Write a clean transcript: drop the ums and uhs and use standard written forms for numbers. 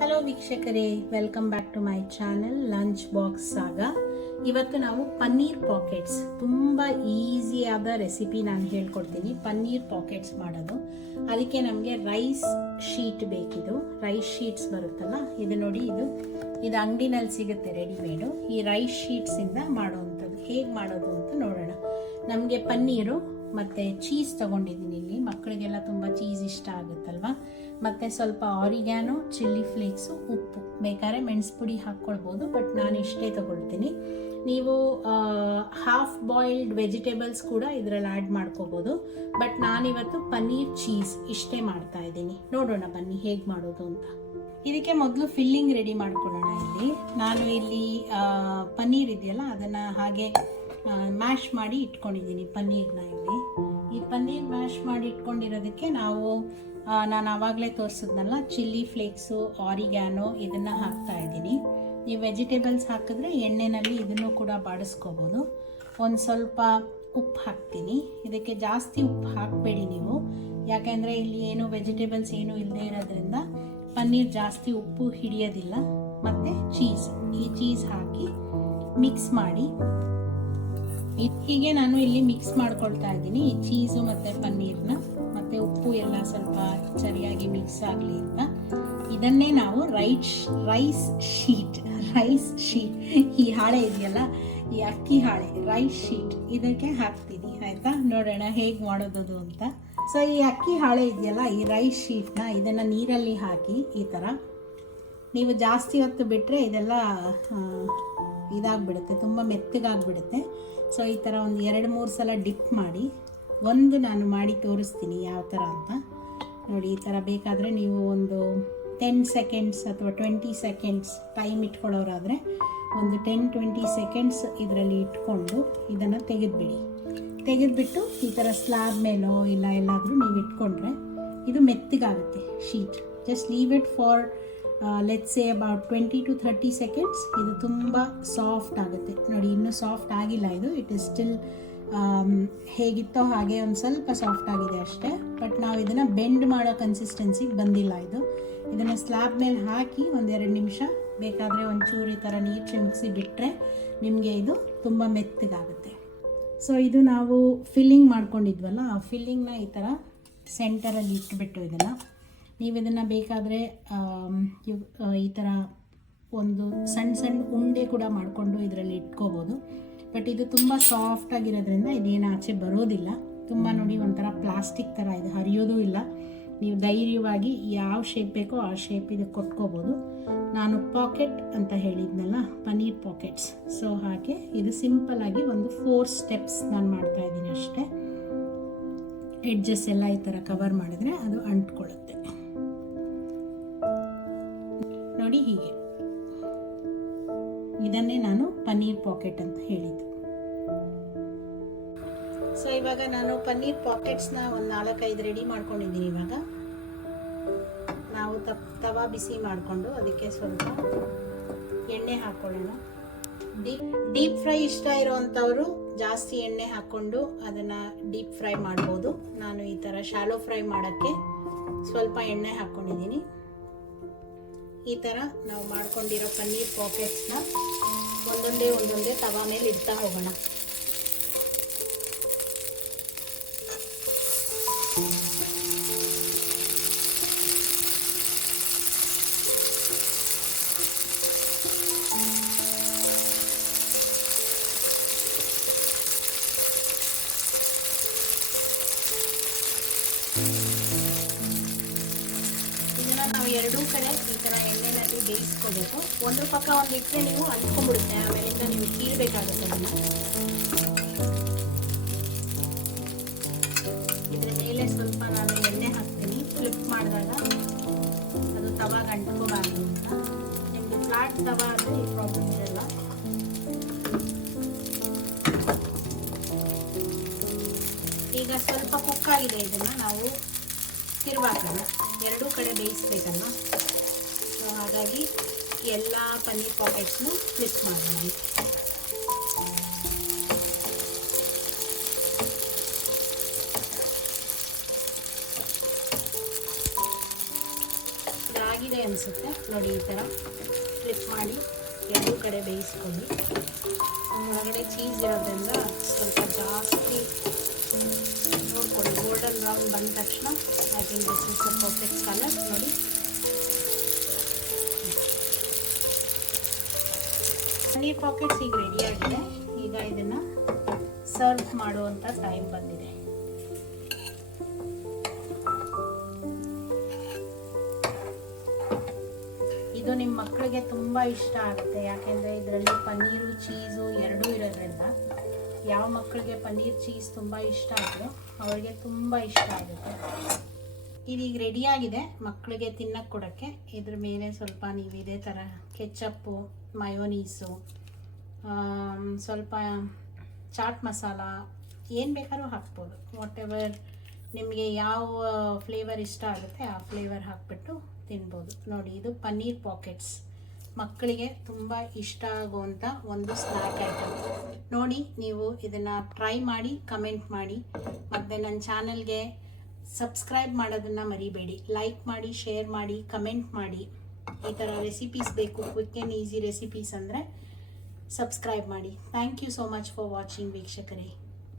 Hello ವೀಕ್ಷಕರೇ, welcome back to my channel lunch box saga. ಇವತ್ತು ನಾವು ಪನ್ನೀರ್ ಪಾಕೆಟ್ಸ್, ತುಂಬ ಈಸಿಯಾದ ರೆಸಿಪಿ ನಾನು ಹೇಳ್ಕೊಡ್ತೀನಿ. ಪನ್ನೀರ್ ಪಾಕೆಟ್ಸ್ ಮಾಡೋದು. ಅದಕ್ಕೆ ನಮಗೆ ರೈಸ್ ಶೀಟ್ ಬೇಕಿದು. ರೈಸ್ ಶೀಟ್ಸ್ ಬರುತ್ತಲ್ಲ, ಇದು ನೋಡಿ, ಇದು ಅಂಗಡಿನಲ್ಲಿ ಸಿಗುತ್ತೆ ರೆಡಿಮೇಡು. ಈ ರೈಸ್ ಶೀಟ್ಸಿಂದ ಮಾಡೋವಂಥದ್ದು ಹೇಗೆ ಮಾಡೋದು ಅಂತ ನೋಡೋಣ. ನಮಗೆ ಪನ್ನೀರು ಮತ್ತು ಚೀಸ್ ತೊಗೊಂಡಿದ್ದೀನಿ. ಇಲ್ಲಿ ಮಕ್ಕಳಿಗೆಲ್ಲ ತುಂಬ ಚೀಸ್ ಇಷ್ಟ ಆಗುತ್ತಲ್ವ. ಮತ್ತು ಸ್ವಲ್ಪ ಆರಿಗ್ಯಾನೋ, ಚಿಲ್ಲಿ ಫ್ಲೇಕ್ಸು, ಉಪ್ಪು, ಬೇಕಾದ್ರೆ ಮೆಣಸು ಪುಡಿ ಹಾಕ್ಕೊಳ್ಬೋದು, ಬಟ್ ನಾನು ಇಷ್ಟೇ ತೊಗೊಳ್ತೀನಿ. ನೀವು ಹಾಫ್ ಬಾಯ್ಲ್ಡ್ ವೆಜಿಟೇಬಲ್ಸ್ ಕೂಡ ಇದರಲ್ಲಿ ಆ್ಯಡ್ ಮಾಡ್ಕೋಬೋದು, ಬಟ್ ನಾನಿವತ್ತು ಪನ್ನೀರ್ ಚೀಸ್ ಇಷ್ಟೇ ಮಾಡ್ತಾ ಇದ್ದೀನಿ. ನೋಡೋಣ ಬನ್ನಿ ಹೇಗೆ ಮಾಡೋದು ಅಂತ. ಇದಕ್ಕೆ ಮೊದಲು ಫಿಲ್ಲಿಂಗ್ ರೆಡಿ ಮಾಡ್ಕೊಳ್ಳೋಣ. ನಾನು ಇಲ್ಲಿ ಪನ್ನೀರ್ ಇದೆಯಲ್ಲ, ಅದನ್ನು ಹಾಗೆ ಮ್ಯಾಶ್ ಮಾಡಿ ಇಟ್ಕೊಂಡಿದ್ದೀನಿ. ಪನ್ನೀರ್ನ ಈ ಪನ್ನೀರ್ ಮ್ಯಾಶ್ ಮಾಡಿ ಇಟ್ಕೊಂಡಿರೋದಕ್ಕೆ ನಾನು ಆವಾಗಲೇ ತೋರಿಸಿದ್ನಲ್ಲ, ಚಿಲ್ಲಿ ಫ್ಲೇಕ್ಸು, ಆರಿಗ್ಯಾನೋ, ಇದನ್ನು ಹಾಕ್ತಾ ಇದ್ದೀನಿ. ಈ ವೆಜಿಟೇಬಲ್ಸ್ ಹಾಕಿದ್ರೆ ಎಣ್ಣೆಯಲ್ಲಿ ಇದನ್ನು ಕೂಡ ಬಾಡಿಸ್ಕೋಬೋದು. ಒಂದು ಸ್ವಲ್ಪ ಉಪ್ಪು ಹಾಕ್ತೀನಿ. ಇದಕ್ಕೆ ಜಾಸ್ತಿ ಉಪ್ಪು ಹಾಕಬೇಡಿ ನೀವು, ಯಾಕೆಂದರೆ ಇಲ್ಲಿ ಏನು ವೆಜಿಟೇಬಲ್ಸ್ ಏನೂ ಇಲ್ಲದೆ ಇರೋದ್ರಿಂದ ಪನ್ನೀರ್ ಜಾಸ್ತಿ ಉಪ್ಪು ಹಿಡಿಯೋದಿಲ್ಲ. ಮತ್ತು ಈ ಚೀಸ್ ಹಾಕಿ ಮಿಕ್ಸ್ ಮಾಡಿ, ಹೀಗೆ ನಾನು ಇಲ್ಲಿ ಮಿಕ್ಸ್ ಮಾಡ್ಕೊಳ್ತಾ ಇದ್ದೀನಿ. ಈ ಚೀಸು ಮತ್ತು ಪನ್ನೀರ್ನ ಮತ್ತು ಉಪ್ಪು ಎಲ್ಲ ಸ್ವಲ್ಪ ಸರಿಯಾಗಿ ಮಿಕ್ಸ್ ಆಗಲಿ ಅಂತ. ಇದನ್ನೇ ನಾವು ರೈಸ್ ಶೀಟ್ ಈ ಹಾಳೆ ಇದೆಯಲ್ಲ, ಈ ಅಕ್ಕಿ ಹಾಳೆ, ರೈಸ್ ಶೀಟ್, ಇದಕ್ಕೆ ಹಾಕ್ತೀನಿ. ಆಯಿತಾ, ನೋಡೋಣ ಹೇಗೆ ಮಾಡೋದು ಅಂತ. ಸೊ ಈ ಅಕ್ಕಿ ಹಾಳೆ ಇದೆಯಲ್ಲ, ಈ ರೈಸ್ ಶೀಟ್ನ ಇದನ್ನು ನೀರಲ್ಲಿ ಹಾಕಿ ಈ ಥರ ನೀವು ಜಾಸ್ತಿ ಹೊತ್ತು ಬಿಟ್ಟರೆ ಇದೆಲ್ಲ ಇದಾಗ್ಬಿಡುತ್ತೆ, ತುಂಬ ಮೆತ್ತಗಾಗ್ಬಿಡುತ್ತೆ. ಸೊ ಈ ಥರ ಒಂದು 2-3 ಸಲ ಡಿಪ್ ಮಾಡಿ, ನಾನು ಮಾಡಿ ತೋರಿಸ್ತೀನಿ ಯಾವ ಥರ ಅಂತ. ನೋಡಿ, ಈ ಥರ ಬೇಕಾದರೆ ನೀವು ಒಂದು 10 ಸೆಕೆಂಡ್ಸ್ ಅಥವಾ 20 ಸೆಕೆಂಡ್ಸ್ ಟೈಮ್ ಇಟ್ಕೊಳ್ಳೋರಾದರೆ ಒಂದು 10-20 ಸೆಕೆಂಡ್ಸ್ ಇದರಲ್ಲಿ ಇಟ್ಕೊಂಡು ಇದನ್ನು ತೆಗೆದುಬಿಟ್ಟು ಈ ಥರ ಸ್ಲ್ಯಾಬ್ ಮೇಲೋ ಇಲ್ಲ ಎಲ್ಲಾದರೂ ನೀವು ಇಟ್ಕೊಂಡ್ರೆ ಇದು ಮೆತ್ತಗಾಗುತ್ತೆ sheet. Just leave it for let's say about 20 to 30 seconds. ಇದು ತುಂಬ ಸಾಫ್ಟ್ ಆಗುತ್ತೆ. ನೋಡಿ, ಇನ್ನೂ ಸಾಫ್ಟ್ ಆಗಿಲ್ಲ ಇದು. ಇಟ್ ಇಸ್ ಸ್ಟಿಲ್ ಹೇಗಿತ್ತೋ ಹಾಗೆ ಒಂದು ಸ್ವಲ್ಪ ಸಾಫ್ಟ್ ಆಗಿದೆ ಅಷ್ಟೇ. ಬಟ್ ನಾವು ಇದನ್ನು ಬೆಂಡ್ ಮಾಡೋ ಕನ್ಸಿಸ್ಟೆನ್ಸಿಗೆ ಬಂದಿಲ್ಲ. ಇದನ್ನು ಸ್ಲ್ಯಾಬ್ ಮೇಲೆ ಹಾಕಿ 1-2 ನಿಮಿಷ ಬೇಕಾದರೆ ಒಂಚೂರು ಈ ಥರ ನೀರು ಚಿಮ್ಮಿಸಿ ಬಿಟ್ಟರೆ ನಿಮಗೆ ಇದು ತುಂಬ ಮೆತ್ತಗಾಗುತ್ತೆ. ಸೊ ಇದು ನಾವು ಫಿಲ್ಲಿಂಗ್ ಮಾಡ್ಕೊಂಡಿದ್ವಲ್ಲ, ಆ ಫಿಲ್ಲಿಂಗ್ನ ಈ ಥರ ಸೆಂಟರಲ್ಲಿ ಇಟ್ಬಿಟ್ಟು ನೀವು ಇದನ್ನು ಬೇಕಾದರೆ ಈ ಥರ ಒಂದು ಸಣ್ಣ ಉಂಡೆ ಕೂಡ ಮಾಡಿಕೊಂಡು ಇದರಲ್ಲಿ ಇಟ್ಕೋಬೋದು. ಬಟ್ ಇದು ತುಂಬ ಸಾಫ್ಟಾಗಿರೋದ್ರಿಂದ ಇದೇನು ಆಚೆ ಬರೋದಿಲ್ಲ. ತುಂಬ ನೋಡಿ, ಒಂಥರ ಪ್ಲಾಸ್ಟಿಕ್ ಥರ ಇದು, ಹರಿಯೋದು ಇಲ್ಲ. ನೀವು ಧೈರ್ಯವಾಗಿ ಯಾವ ಶೇಪ್ ಬೇಕೋ ಆ ಶೇಪ್ ಇದಕ್ಕೆ ಕೊಟ್ಕೋಬೋದು. ನಾನು ಪಾಕೆಟ್ ಅಂತ ಹೇಳಿದ್ನಲ್ಲ, ಪನ್ನೀರ್ ಪಾಕೆಟ್ಸ್. ಸೊ ಹಾಗೆ ಇದು ಸಿಂಪಲ್ಲಾಗಿ ಒಂದು 4 ಸ್ಟೆಪ್ಸ್ ನಾನು ಮಾಡ್ತಾಯಿದ್ದೀನಿ ಅಷ್ಟೇ. ಎಡ್ಜಸ್ ಎಲ್ಲ ಈ ಥರ ಕವರ್ ಮಾಡಿದ್ರೆ ಅದು ಅಂಟ್ಕೊಳ್ಳುತ್ತೆ. ನೋಡಿ, ಹೀಗೆ ಇದನ್ನೇ ನಾನು ಪನ್ನೀರ್ ಪಾಕೆಟ್ ಅಂತ ಹೇಳಿದ್ದು. ಸೊ ಇವಾಗ ನಾನು ಪನ್ನೀರ್ ಪಾಕೆಟ್ಸ್ನ ಒಂದು 4-5 ರೆಡಿ ಮಾಡ್ಕೊಂಡಿದ್ದೀನಿ. ಇವಾಗ ನಾವು ತವಾ ಬಿಸಿ ಮಾಡಿಕೊಂಡು ಅದಕ್ಕೆ ಸ್ವಲ್ಪ ಎಣ್ಣೆ ಹಾಕ್ಕೊಳ್ಳೋಣ. ಡೀಪ್ ಫ್ರೈ ಇಷ್ಟ ಇರೋವಂಥವರು ಜಾಸ್ತಿ ಎಣ್ಣೆ ಹಾಕ್ಕೊಂಡು ಅದನ್ನು ಡೀಪ್ ಫ್ರೈ ಮಾಡ್ಬೋದು. ನಾನು ಈ ಥರ ಶಾಲೋ ಫ್ರೈ ಮಾಡೋಕ್ಕೆ ಸ್ವಲ್ಪ ಎಣ್ಣೆ ಹಾಕ್ಕೊಂಡಿದ್ದೀನಿ. ಈ ಥರ ನಾವು ಮಾಡ್ಕೊಂಡಿರೋ ಪನ್ನೀರ್ ಪಾಕೆಟ್ಸ್ನ ಒಂದೊಂದೇ ತವಾ ಮೇಲೆ ಇಡ್ತಾ ಹೋಗೋಣ. ನಾವು ಎರಡೂ ಕಡೆ ಈ ಥರ ಎಣ್ಣೆನಲ್ಲಿ ಬೇಯಿಸ್ಕೋಬೇಕು. ಒಂದು ಪಕ್ಕ ಒಂದು ಇಟ್ಟರೆ ನೀವು ಅಂಟ್ಕೊಂಡ್ಬಿಡುತ್ತೆ, ಆಮೇಲಿಂದ ನೀವು ಕೀಳಬೇಕಾಗುತ್ತೆ. ಇದ್ರ ಮೇಲೆ ಸ್ವಲ್ಪ ನಾನು ಎಣ್ಣೆ ಹಾಕ್ತೀನಿ. ಫ್ಲಿಪ್ ಮಾಡಿದಾಗ ಅದು ತವಾಗ ಅಂಟ್ಕೋಬಾರ್ದು ಅಂತ. ನಿಮಗೆ ಫ್ಲಾಟ್ ತವಾ ಆದರೆ ಈ ಪ್ರಾಬ್ಲಮ್ ಇರಲ್ಲ. ಈಗ ಸ್ವಲ್ಪ ಕುಕ್ ಆಗಿದೆ, ಇದನ್ನು ನಾವು ತಿರುವಾಕೋಣ. ಎರಡೂ ಕಡೆ ಬೇಯಿಸ್ಬೇಕಲ್ಲ. ಸೊ ಹಾಗಾಗಿ ಎಲ್ಲ ಪನ್ನೀರ್ ಪಾಕೆಟ್ಸ್ನು ಫ್ಲಿಪ್ ಮಾಡೋಣ. ಆಗಿದೆ ಅನಿಸುತ್ತೆ ನೋಡಿ. ಈ ಥರ ಫ್ಲಿಪ್ ಮಾಡಿ ಎರಡೂ ಕಡೆ ಬೇಯಿಸ್ಕೊಳ್ಳಿ. ಒಳಗಡೆ ಚೀಸ್ ಇರೋದ್ರಿಂದ ಸ್ವಲ್ಪ ಜಾಸ್ತಿ ನೋಡ್ಕೊಳ್ಳಿ. ಗೋಲ್ಡನ್ ಬ್ರೌನ್ ಬಂದ ತಕ್ಷಣ I think this is the perfect colour. ನೋಡಿ ಪನ್ನೀರ್ ಪಾಕೆಟ್ಸ್ ಈಗ ರೆಡಿಯಾಗಿದೆ. ಈಗ ಇದನ್ನು ಸರ್ವ್ ಮಾಡುವಂಥ ಟೈಮ್ ಬಂದಿದೆ. ಇದು ನಿಮ್ಮ ಮಕ್ಕಳಿಗೆ ತುಂಬ ಇಷ್ಟ ಆಗುತ್ತೆ, ಯಾಕೆಂದರೆ ಇದರಲ್ಲಿ ಪನ್ನೀರು ಚೀಸು ಎರಡೂ ಇರೋದ್ರಿಂದ ಯಾವ ಮಕ್ಕಳಿಗೆ ಪನ್ನೀರ್ ಚೀಸ್ ತುಂಬ ಇಷ್ಟ ಆದರೂ ಅವರಿಗೆ ತುಂಬ ಇಷ್ಟ ಆಗುತ್ತೆ. ಇದೀಗ ರೆಡಿಯಾಗಿದೆ ಮಕ್ಕಳಿಗೆ ತಿನ್ನಕ್ಕೆ ಕೊಡೋಕ್ಕೆ. ಇದ್ರ ಮೇಲೆ ಸ್ವಲ್ಪ ನೀವು ಇದೇ ಥರ ಕೆಚಪ್ಪು, ಮಯೋನೀಸು, ಸ್ವಲ್ಪ ಚಾಟ್ ಮಸಾಲ ಏನು ಬೇಕಾದ್ರೂ ಹಾಕ್ಬೋದು. ವಾಟ್ ಎವರ್ ನಿಮಗೆ ಯಾವ ಫ್ಲೇವರ್ ಇಷ್ಟ ಆಗುತ್ತೆ ಆ ಫ್ಲೇವರ್ ಹಾಕ್ಬಿಟ್ಟು ತಿನ್ಬೋದು. ನೋಡಿ ಇದು ಪನ್ನೀರ್ ಪಾಕೆಟ್ಸ್ ಮಕ್ಕಳಿಗೆ ತುಂಬ ಇಷ್ಟ ಆಗುವಂಥ ಒಂದು ಸ್ನ್ಯಾಕ್ ಐಟಮ್. ನೋಡಿ ನೀವು ಇದನ್ನು ಟ್ರೈ ಮಾಡಿ ಕಮೆಂಟ್ ಮಾಡಿ. ಮತ್ತು ನನ್ನ ಚಾನಲ್ಗೆ ಸಬ್ಸ್ಕ್ರೈಬ್ ಮಾಡೋದನ್ನು ಮರಿಬೇಡಿ. ಲೈಕ್ ಮಾಡಿ, ಶೇರ್ ಮಾಡಿ, ಕಮೆಂಟ್ ಮಾಡಿ. ಈ ಥರ ರೆಸಿಪೀಸ್ ಬೇಕು, ಕ್ವಿಕ್ ಆ್ಯಂಡ್ ಈಸಿ ರೆಸಿಪೀಸ್ ಅಂದರೆ ಸಬ್ಸ್ಕ್ರೈಬ್ ಮಾಡಿ. Thank you so much for watching ವೀಕ್ಷಕರೇ.